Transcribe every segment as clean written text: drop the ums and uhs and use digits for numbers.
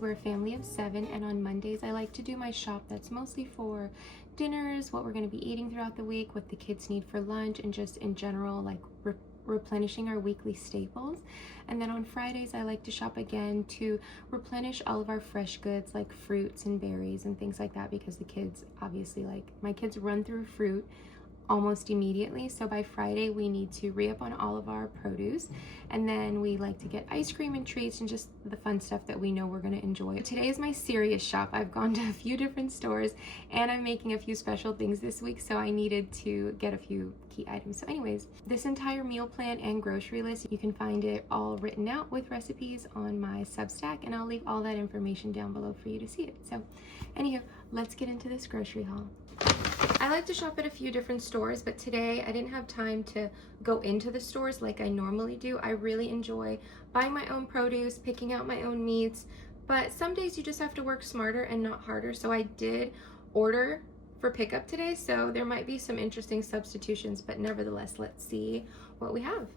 We're a family of 7, and on Mondays I like to do my shop that's mostly for dinners, what we're going to be eating throughout the week, what the kids need for lunch, and just in general like replenishing our weekly staples. And then on Fridays I like to shop again to replenish all of our fresh goods like fruits and berries and things like that, because the kids obviously, like, my kids run through fruit almost immediately, so by Friday we need to re-up on all of our produce. And then we like to get ice cream and treats and just the fun stuff that we know we're going to enjoy. Today is my serious shop. I've gone to a few different stores and I'm making a few special things this week, so I needed to get a few key items. So anyways, this entire meal plan and grocery list, you can find it all written out with recipes on my Substack, and I'll leave all that information down below for you to see it. So anywho, let's get into this grocery haul. I like to shop at a few different stores, but today I didn't have time to go into the stores like I normally do. I really enjoy buying my own produce, picking out my own meats, but some days you just have to work smarter and not harder. So I did order for pickup today, so there might be some interesting substitutions, but nevertheless, let's see what we have.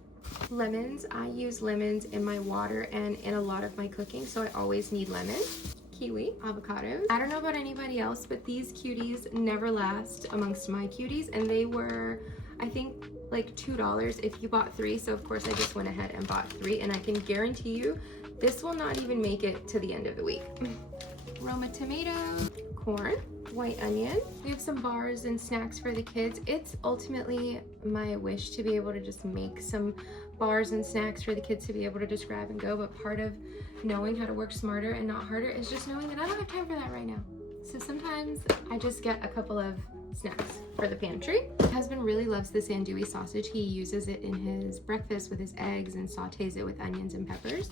Lemons. I use lemons in my water and in a lot of my cooking, so I always need lemons. Kiwi, avocados. I don't know about anybody else, but these cuties never last amongst my cuties, and they were, I think, like $2 if you bought 3. So of course I just went ahead and bought 3, and I can guarantee you this will not even make it to the end of the week. Roma tomato, corn, white onion. We have some bars and snacks for the kids. It's ultimately my wish to be able to just make some bars and snacks for the kids to be able to just grab and go, but part of knowing how to work smarter and not harder is just knowing that I don't have time for that right now. So sometimes I just get a couple of snacks for the pantry. My husband really loves this andouille sausage. He uses it in his breakfast with his eggs and sautés it with onions and peppers.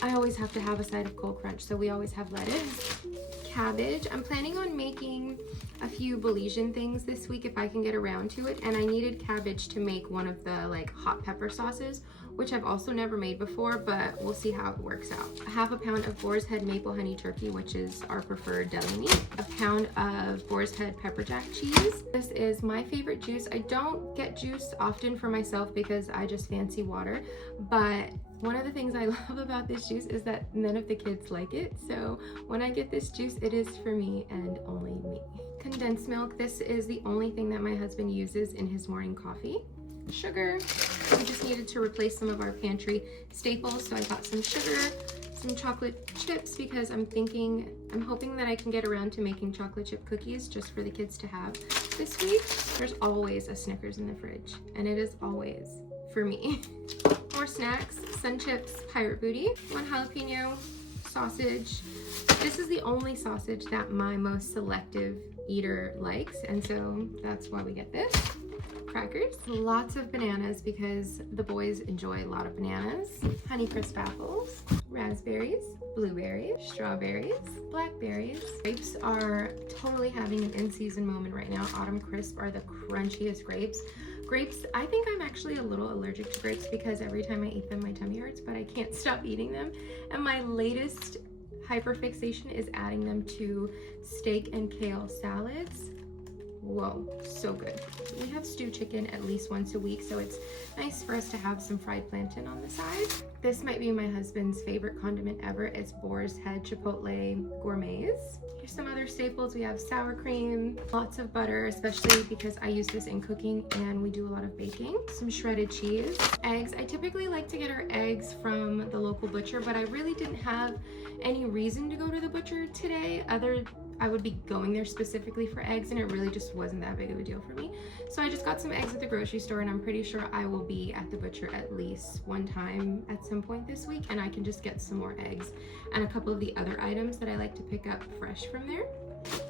I always have to have a side of cold crunch, so we always have lettuce. Cabbage. I'm planning on making a few Belizean things this week if I can get around to it, and I needed cabbage to make one of the like hot pepper sauces, which I've also never made before, but we'll see how it works out. A half a pound of Boar's Head maple honey turkey, which is our preferred deli meat. A pound of Boar's Head pepper jack cheese. This is my favorite juice. I don't get juice often for myself because I just fancy water, but one of the things I love about this juice is that none of the kids like it. So when I get this juice, it is for me and only me. Condensed milk. This is the only thing that my husband uses in his morning coffee. Sugar. We just needed to replace some of our pantry staples, so I got some sugar, some chocolate chips, because I'm hoping that I can get around to making chocolate chip cookies just for the kids to have this week. There's always a Snickers in the fridge, and it is always for me. More snacks, Sun Chips, Pirate Booty, 1 jalapeno, sausage. This is the only sausage that my most selective eater likes, and so that's why we get this. Crackers, lots of bananas because the boys enjoy a lot of bananas. Honeycrisp apples, raspberries, blueberries, strawberries, blackberries. Grapes are totally having an in-season moment right now. Autumn Crisp are the crunchiest grapes. Grapes, I think I'm actually a little allergic to grapes because every time I eat them my tummy hurts, but I can't stop eating them. And my latest hyperfixation is adding them to steak and kale salads. Whoa, so good. We have stew chicken at least once a week, so it's nice for us to have some fried plantain on the side. This might be my husband's favorite condiment ever. It's Boar's Head Chipotle Gourmets. Here's some other staples. We have sour cream, lots of butter, especially because I use this in cooking and we do a lot of baking. Some shredded cheese. Eggs. I typically like to get our eggs from the local butcher, but I really didn't have any reason to go to the butcher today. I would be going there specifically for eggs, and it really just wasn't that big of a deal for me. So I just got some eggs at the grocery store, and I'm pretty sure I will be at the butcher at least one time at some point this week, and I can just get some more eggs and a couple of the other items that I like to pick up fresh from there.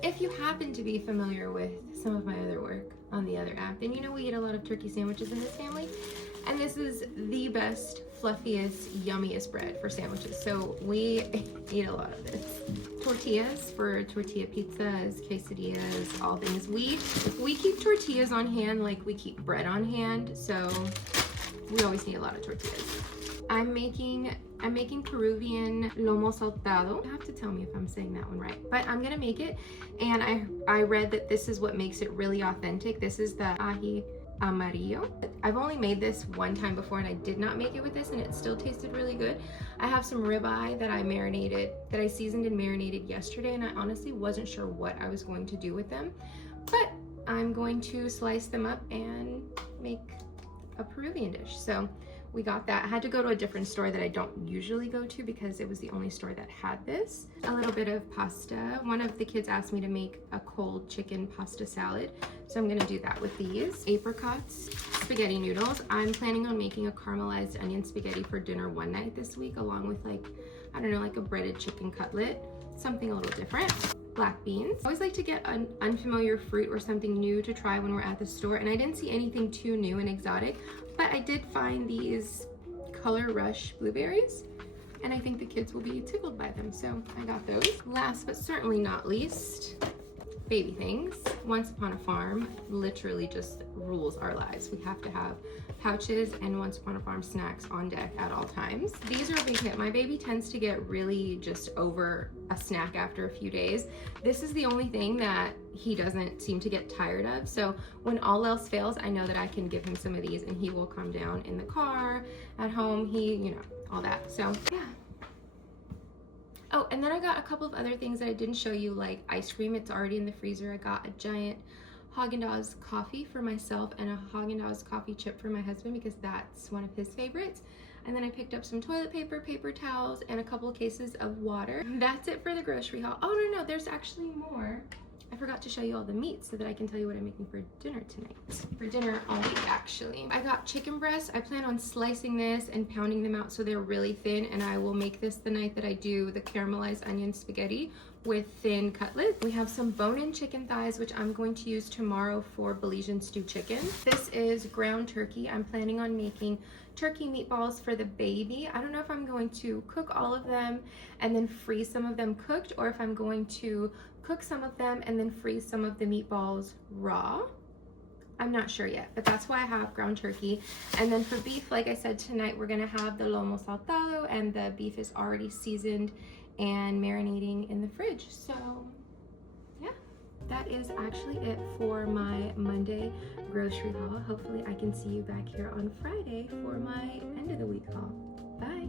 If you happen to be familiar with some of my other work on the other app, then you know we eat a lot of turkey sandwiches in this family, and this is the best, fluffiest, yummiest bread for sandwiches. So we eat a lot of this. Tortillas for tortilla pizzas, quesadillas, all things. We keep tortillas on hand like we keep bread on hand, so we always need a lot of tortillas. I'm making Peruvian lomo saltado. You have to tell me if I'm saying that one right, but I'm gonna make it, and I read that this is what makes it really authentic. This is the ají amarillo. I've only made this one time before and I did not make it with this and it still tasted really good. I have some ribeye that I seasoned and marinated yesterday, and I honestly wasn't sure what I was going to do with them, but I'm going to slice them up and make a Peruvian dish. So we got that. I had to go to a different store that I don't usually go to because it was the only store that had this. A little bit of pasta. One of the kids asked me to make a cold chicken pasta salad, so I'm gonna do that with these. Apricots, spaghetti noodles. I'm planning on making a caramelized onion spaghetti for dinner one night this week, along with like, I don't know, like a breaded chicken cutlet, something a little different. Black beans. I always like to get an unfamiliar fruit or something new to try when we're at the store, and I didn't see anything too new and exotic, but I did find these Color Rush blueberries, and I think the kids will be tickled by them, so I got those. Last but certainly not least, baby things. Once Upon a Farm literally just rules our lives. We have to have pouches and Once Upon a Farm snacks on deck at all times. These are a big hit. My baby tends to get really just over a snack after a few days. This is the only thing that he doesn't seem to get tired of. So when all else fails, I know that I can give him some of these and he will calm down in the car, at home, you know, all that. So yeah. Oh, and then I got a couple of other things that I didn't show you, like ice cream. It's already in the freezer. I got a giant Haagen-Dazs coffee for myself and a Haagen-Dazs coffee chip for my husband because that's one of his favorites. And then I picked up some toilet paper, paper towels, and a couple of cases of water. That's it for the grocery haul. Oh, no, there's actually more. I forgot to show you all the meat so that I can tell you what I'm making for dinner tonight. For dinner all week, actually. I got chicken breasts. I plan on slicing this and pounding them out so they're really thin, and I will make this the night that I do the caramelized onion spaghetti with thin cutlets. We have some bone-in chicken thighs, which I'm going to use tomorrow for Belizean stew chicken. This is ground turkey. I'm planning on making turkey meatballs for the baby. I don't know if I'm going to cook all of them and then freeze some of them cooked, or if I'm going to cook some of them and then freeze some of the meatballs raw. I'm not sure yet, but that's why I have ground turkey. And then for beef, like I said, tonight we're gonna have the lomo saltado, and the beef is already seasoned and marinating in the fridge. So yeah, that is actually it for my Monday grocery haul. Hopefully I can see you back here on Friday for my end of the week haul. Bye.